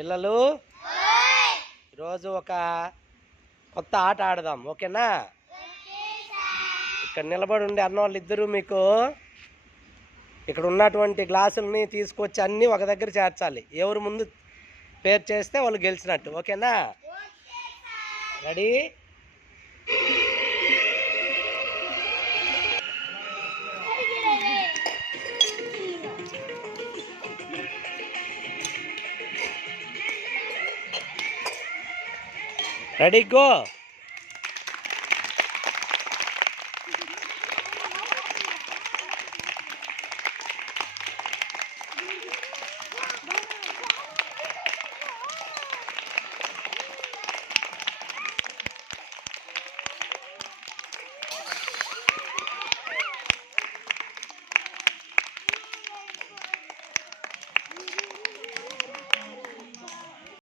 పిల్లలు ఈరోజు ఒక కొత్త ఆట ఆడదాం, ఓకేనా? ఇక్కడ నిలబడి ఉండే అన్నవాళ్ళు ఇద్దరు మీకు ఇక్కడ ఉన్నటువంటి గ్లాసులని తీసుకొచ్చి అన్నీ ఒక దగ్గర చేర్చాలి. ఎవరు ముందు పేరు చేస్తే వాళ్ళు గెలిచినట్టు, ఓకేనా? రెడీ? Ready, go.